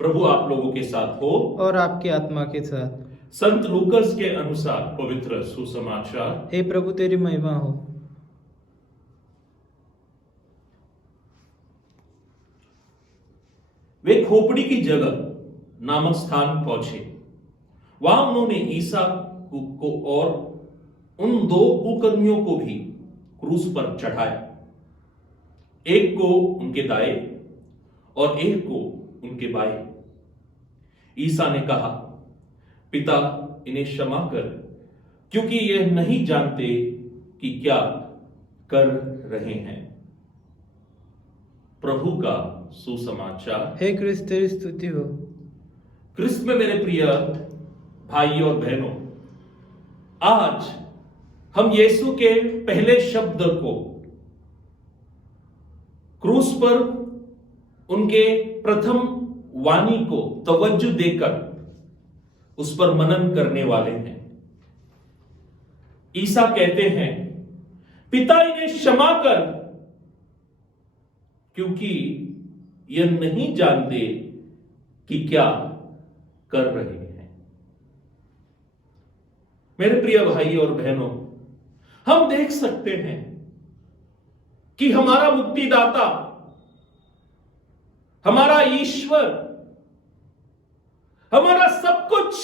प्रभु आप लोगों के साथ हो और आपकी आत्मा के साथ। संत लूकस के अनुसार पवित्र सुसमाचार। हे प्रभु तेरी महिमा हो। वे खोपड़ी की जगह नामक स्थान पहुंचे। वहां उन्होंने ईसा को और उन दो कुकर्मियों को भी क्रूस पर चढ़ाया, एक को उनके दाएं और एक को उनके बाएं। ईसा ने कहा, पिता इन्हें क्षमा कर, क्योंकि यह नहीं जानते कि क्या कर रहे हैं। प्रभु का सुसमाचार। हे क्रिस्त तेरी स्तुति हो। क्रिस्त में मेरे प्रिय भाई और बहनों, आज हम यीशु के पहले शब्द को, क्रूस पर उनके प्रथम वाणी को तवज्जो देकर उस पर मनन करने वाले हैं। ईसा कहते हैं, पिता इन्हें क्षमा कर, क्योंकि यह नहीं जानते कि क्या कर रहे हैं। मेरे प्रिय भाई और बहनों, हम देख सकते हैं कि हमारा मुक्तिदाता, हमारा ईश्वर, हमारा सब कुछ,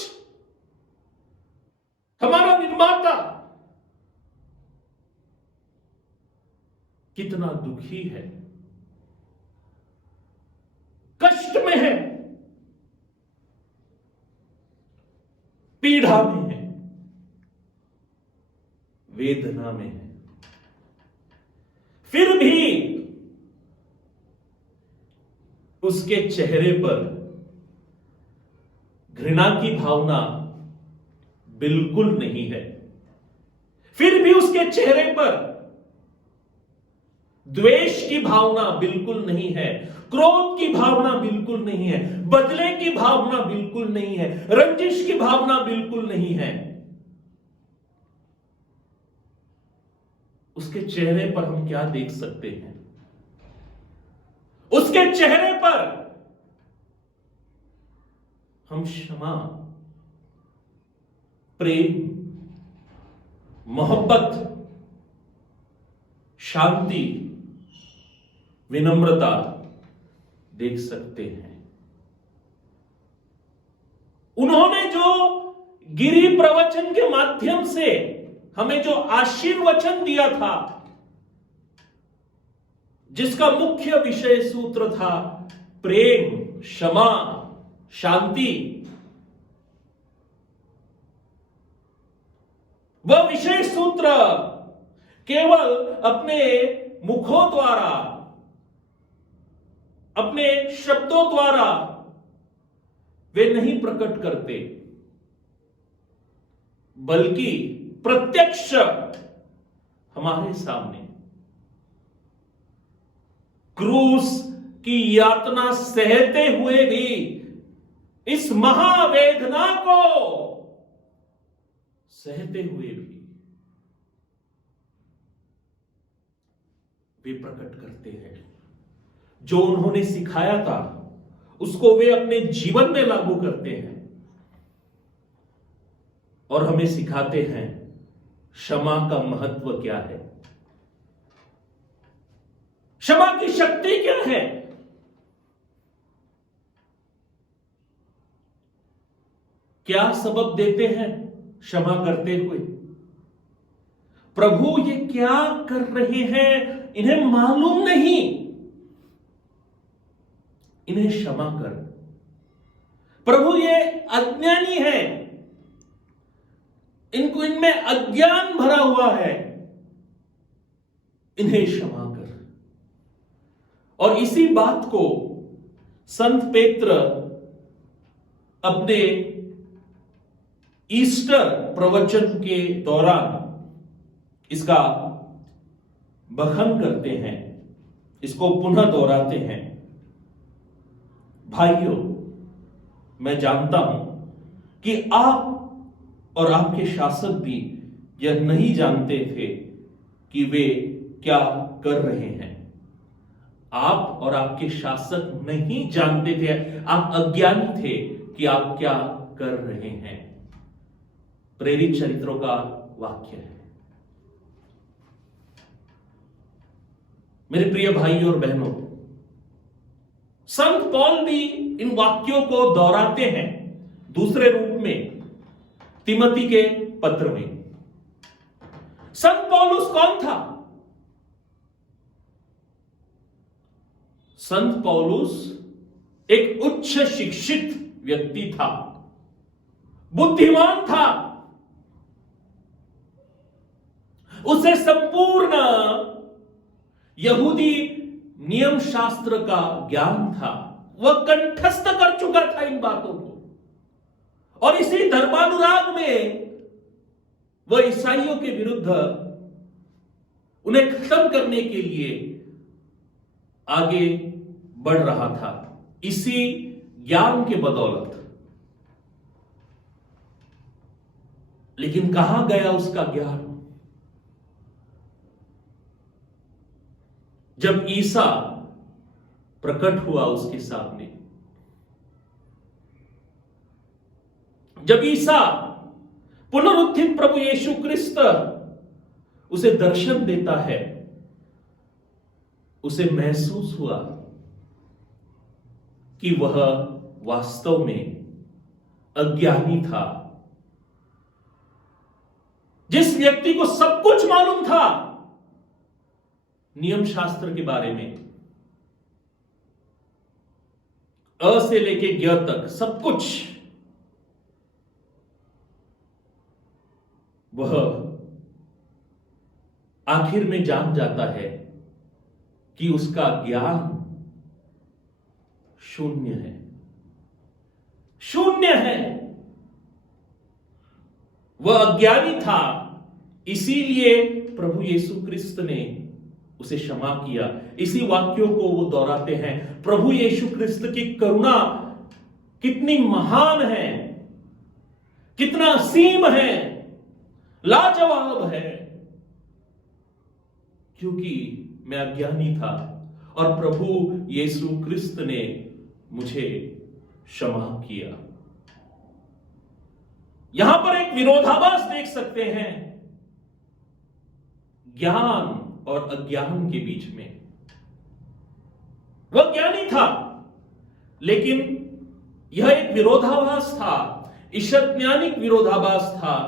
हमारा निर्माता कितना दुखी है, कष्ट में है, पीड़ा में है, वेदना में है। फिर भी उसके चेहरे पर घृणा की भावना बिल्कुल नहीं है। फिर भी उसके चेहरे पर द्वेष की भावना बिल्कुल नहीं है, क्रोध की भावना बिल्कुल नहीं है, बदले की भावना बिल्कुल नहीं है, रंजिश की भावना बिल्कुल नहीं है। उसके चेहरे पर हम क्या देख सकते हैं? उसके चेहरे पर हम क्षमा, प्रेम, मोहब्बत, शांति, विनम्रता देख सकते हैं। उन्होंने जो गिरी प्रवचन के माध्यम से हमें जो आशीर्वचन दिया था, जिसका मुख्य विषय सूत्र था प्रेम, क्षमा, शांति, वह विषय सूत्र केवल अपने मुखों द्वारा, अपने शब्दों द्वारा वे नहीं प्रकट करते, बल्कि प्रत्यक्ष हमारे सामने क्रूस की यातना सहते हुए भी, इस महावेदना को सहते हुए भी वे प्रकट करते हैं। जो उन्होंने सिखाया था उसको वे अपने जीवन में लागू करते हैं और हमें सिखाते हैं क्षमा का महत्व क्या है, क्षमा की शक्ति क्या है। क्या सबब देते हैं क्षमा करते हुए? प्रभु ये क्या कर रहे हैं इन्हें मालूम नहीं, इन्हें क्षमा कर। प्रभु ये अज्ञानी है, इनमें अज्ञान भरा हुआ है, इन्हें क्षमा कर। और इसी बात को संत पेत्र अपने ईस्टर प्रवचन के दौरान इसका बखान करते हैं, इसको पुनः दोहराते हैं। भाइयों, मैं जानता हूं कि आप और आपके शासक भी यह नहीं जानते थे कि वे क्या कर रहे हैं। आप और आपके शासक नहीं जानते थे, आप अज्ञानी थे कि आप क्या कर रहे हैं। प्रेरित चरित्रों का वाक्य है। मेरे प्रिय भाइयों और बहनों, संत पौल भी इन वाक्यों को दोहराते हैं दूसरे रूप में तिमोथी के पत्र में। संत पौलुस कौन था? संत पौलुस एक उच्च शिक्षित व्यक्ति था, बुद्धिमान था, उसे संपूर्ण यहूदी नियम शास्त्र का ज्ञान था। वह कंठस्थ कर चुका था इन बातों को, और इसी धर्मानुराग में वह ईसाइयों के विरुद्ध उन्हें खत्म करने के लिए आगे बढ़ रहा था, इसी ज्ञान के बदौलत। लेकिन कहां गया उसका ज्ञान? जब ईसा प्रकट हुआ उसके सामने, जब ईसा पुनरुत्थित प्रभु यीशु क्रिस्त उसे दर्शन देता है, उसे महसूस हुआ कि वह वास्तव में अज्ञानी था। जिस व्यक्ति को सब कुछ मालूम था नियम शास्त्र के बारे में, अ से लेके ज्ञ तक सब कुछ, वह आखिर में जान जाता है कि उसका ज्ञान शून्य है, शून्य है। वह अज्ञानी था, इसीलिए प्रभु यीशु क्रिस्त ने उसे क्षमा किया। इसी वाक्यों को वो दोहराते हैं। प्रभु यीशु क्रिस्त की करुणा कितनी महान है, कितना असीम है, लाजवाब है। क्योंकि मैं अज्ञानी था और प्रभु यीशु क्रिस्त ने मुझे क्षमा किया। यहां पर एक विरोधाभास देख सकते हैं ज्ञान और अज्ञान के बीच में। वह ज्ञानी था, लेकिन यह एक विरोधाभास था, ईशज्ञानिक विरोधाभास था,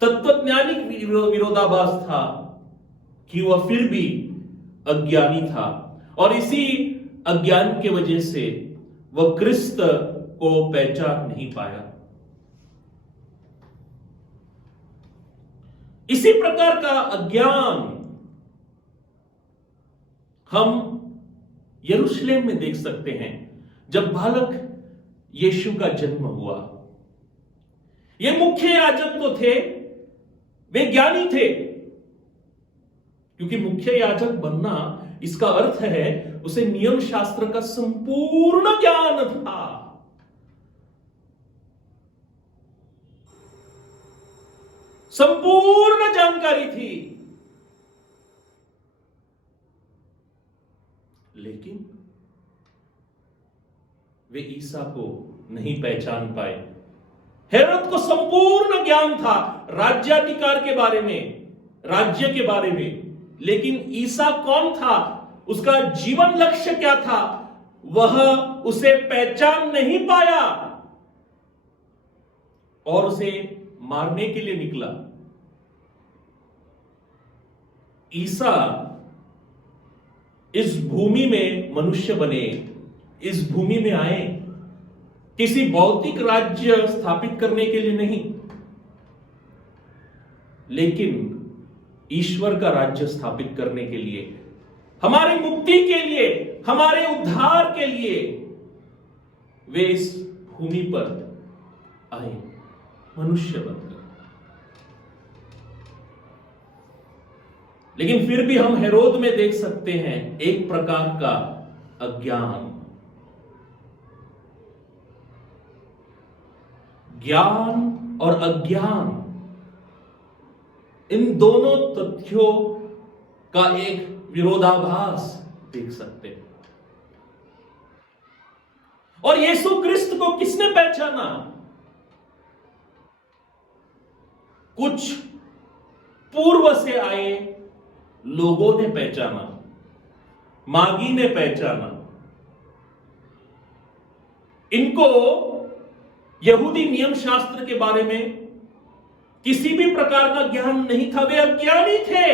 तत्वज्ञानिक विरोधाभास था कि वह फिर भी अज्ञानी था, और इसी अज्ञान की वजह से वह क्रिस्त को पहचान नहीं पाया। इसी प्रकार का अज्ञान हम यरूशलेम में देख सकते हैं। जब बालक यीशु का जन्म हुआ, ये मुख्य याजक तो थे, वे ज्ञानी थे, क्योंकि मुख्य याजक बनना इसका अर्थ है उसे नियम शास्त्र का संपूर्ण ज्ञान था। संपूर्ण जानकारी थी। लेकिन वे ईसा को नहीं पहचान पाए। हेरोद को संपूर्ण ज्ञान था राज्याधिकार के बारे में, राज्य के बारे में, लेकिन ईसा कौन था, उसका जीवन लक्ष्य क्या था, वह उसे पहचान नहीं पाया और उसे मारने के लिए निकला। ईसा इस भूमि में मनुष्य बने, इस भूमि में आए, किसी भौतिक राज्य स्थापित करने के लिए नहीं, लेकिन ईश्वर का राज्य स्थापित करने के लिए, हमारी मुक्ति के लिए, हमारे उद्धार के लिए वे इस भूमि पर आए, मनुष्य बनकर। लेकिन फिर भी हम हेरोद में देख सकते हैं एक प्रकार का अज्ञान। ज्ञान और अज्ञान, इन दोनों तथ्यों का एक विरोधाभास देख सकते हैं। और यीशु क्रिस्त को किसने पहचाना? कुछ पूर्व से आए लोगों ने पहचाना, मागी ने पहचाना। इनको यहूदी नियम शास्त्र के बारे में किसी भी प्रकार का ज्ञान नहीं था, वे अज्ञानी थे।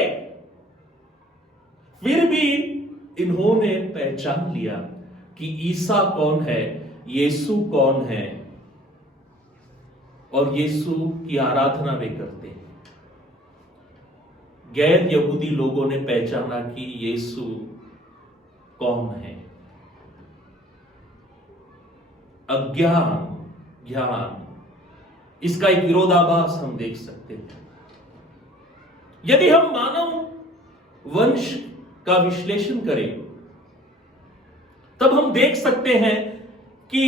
फिर भी इन्होंने पहचान लिया कि ईसा कौन है, यीशु कौन है, और यीशु की आराधना वे करते हैं। गैर यहूदी लोगों ने पहचाना कि यीशु कौन है। अज्ञान ज्ञान, इसका एक विरोधाभास हम देख सकते हैं। यदि हम मानव वंश का विश्लेषण करें तब हम देख सकते हैं कि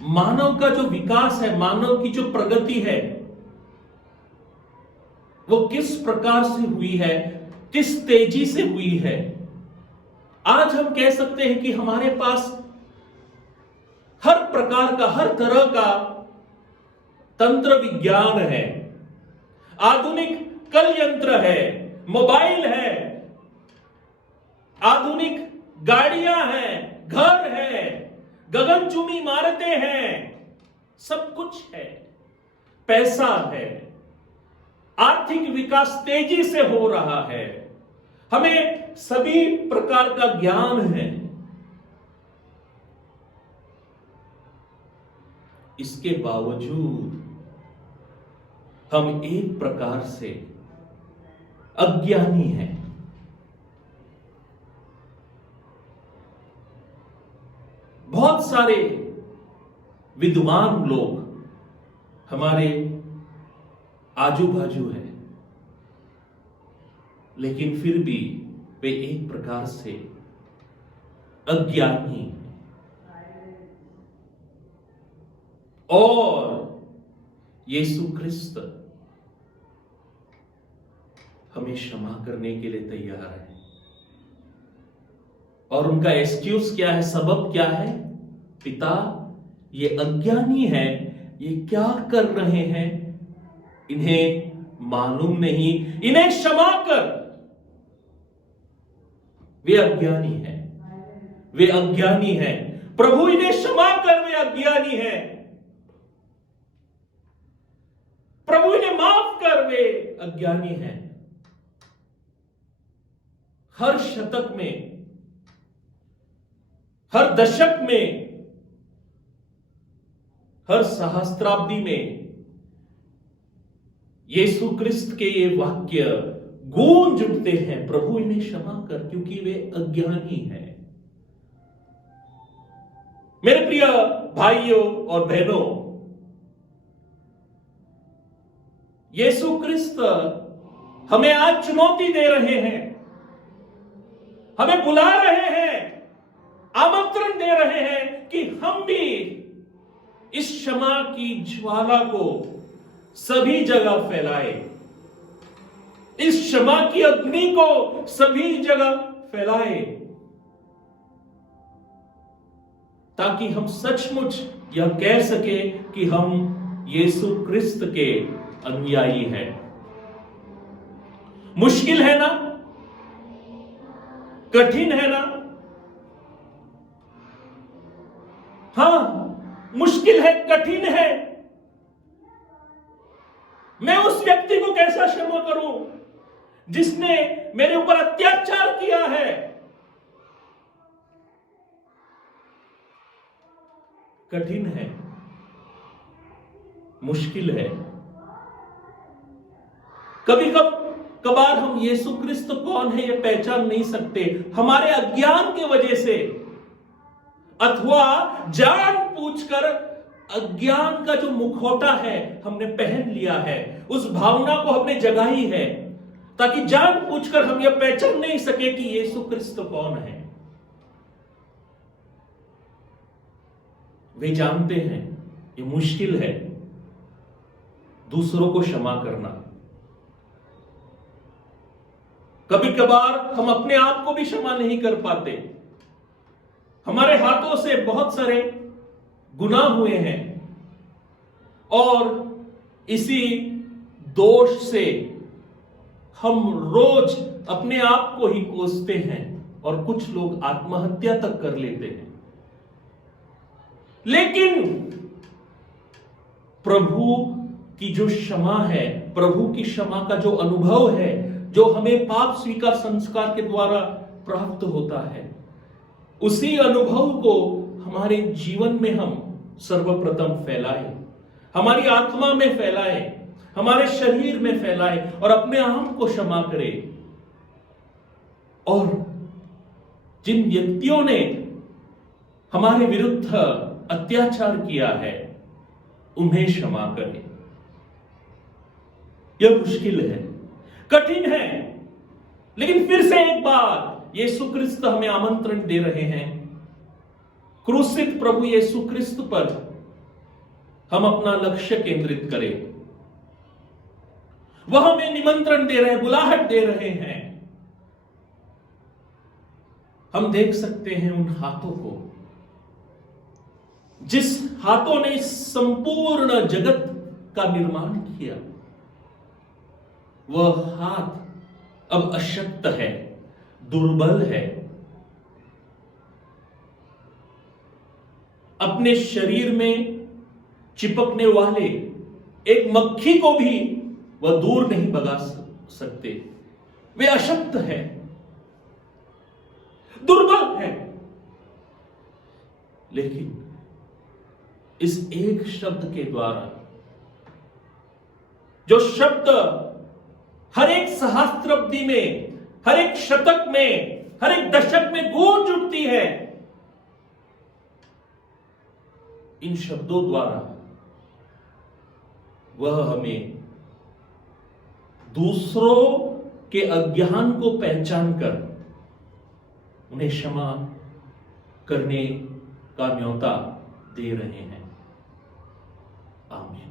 मानव का जो विकास है, मानव की जो प्रगति है, वो किस प्रकार से हुई है, किस तेजी से हुई है। आज हम कह सकते हैं कि हमारे पास हर प्रकार का, हर तरह का तंत्र विज्ञान है, आधुनिक कल यंत्र है, मोबाइल है, आधुनिक गाड़ियां हैं, घर है, गगनचुंबी इमारतें हैं, सब कुछ है, पैसा है, आर्थिक विकास तेजी से हो रहा है, हमें सभी प्रकार का ज्ञान है। इसके बावजूद हम एक प्रकार से अज्ञानी हैं। बहुत सारे विद्वान लोग हमारे आजू बाजू हैं, लेकिन फिर भी वे एक प्रकार से अज्ञानी हैं। और यीशु क्रिस्त हमें क्षमा करने के लिए तैयार है। और उनका एक्सक्यूज क्या है, सबब क्या है? पिता, ये अज्ञानी है, ये क्या कर रहे हैं, इन्हें मालूम नहीं, इन्हें क्षमा कर। वे अज्ञानी हैं, वे अज्ञानी हैं, प्रभु इन्हें क्षमा कर, वे अज्ञानी हैं, प्रभु इन्हें माफ कर, वे अज्ञानी हैं। हर शतक में, हर दशक में, हर सहस्त्राब्दी में यीशु क्रिस्त के ये वाक्य गूंज उठते हैं, प्रभु इन्हें क्षमा कर, क्योंकि वे अज्ञानी हैं। मेरे प्रिय भाइयों और बहनों, यीशु क्रिस्त हमें आज चुनौती दे रहे हैं, हमें बुला रहे हैं, आमंत्रण दे रहे हैं कि हम भी इस क्षमा की ज्वाला को सभी जगह फैलाए, इस क्षमा की अग्नि को सभी जगह फैलाए, ताकि हम सचमुच यह कह सके कि हम यीशु क्रिस्त के अनुयायी हैं। मुश्किल है ना, कठिन है ना? हां, मुश्किल है, कठिन है। मैं उस व्यक्ति को कैसा क्षमा करूं जिसने मेरे ऊपर अत्याचार किया है? कठिन है, मुश्किल है। कभी कभार हम यीशु क्रिस्त कौन है यह पहचान नहीं सकते, हमारे अज्ञान की वजह से, अथवा जानबूझकर अज्ञान का जो मुखौटा है हमने पहन लिया है, उस भावना को हमने जगाई है, ताकि जानबूझकर हम यह पहचान नहीं सके कि यीशु क्रिस्त कौन है। वे जानते हैं ये मुश्किल है दूसरों को क्षमा करना, कभी कभार हम अपने आप को भी क्षमा नहीं कर पाते। हमारे हाथों से बहुत सारे गुनाह हुए हैं और इसी दोष से हम रोज अपने आप को ही कोसते हैं और कुछ लोग आत्महत्या तक कर लेते हैं। लेकिन प्रभु की जो क्षमा है, प्रभु की क्षमा का जो अनुभव है, जो हमें पाप स्वीकार संस्कार के द्वारा प्राप्त होता है, उसी अनुभव को हमारे जीवन में हम सर्वप्रथम फैलाएं, हमारी आत्मा में फैलाएं, हमारे शरीर में फैलाएं और अपने आप को क्षमा करें। और जिन व्यक्तियों ने हमारे विरुद्ध अत्याचार किया है उन्हें क्षमा करें। यह मुश्किल है, कठिन है, लेकिन फिर से एक बार यीशु क्रिस्त हमें आमंत्रण दे रहे हैं। क्रूसित प्रभु यीशु क्रिस्त पर हम अपना लक्ष्य केंद्रित करें। वह हमें निमंत्रण दे रहे हैं, बुलाहट दे रहे हैं। हम देख सकते हैं उन हाथों को, जिस हाथों ने संपूर्ण जगत का निर्माण किया। वह हाथ अब अशक्त है, दुर्बल है। अपने शरीर में चिपकने वाले एक मक्खी को भी वह दूर नहीं भगा सकते। वे अशक्त है, दुर्बल है। लेकिन इस एक शब्द के द्वारा, जो शब्द हर एक सहस्त्राब्दी में, हर एक शतक में, हर एक दशक में गूंज उठती है, इन शब्दों द्वारा वह हमें दूसरों के अज्ञान को पहचान कर उन्हें क्षमा करने का न्योता दे रहे हैं। आमीन।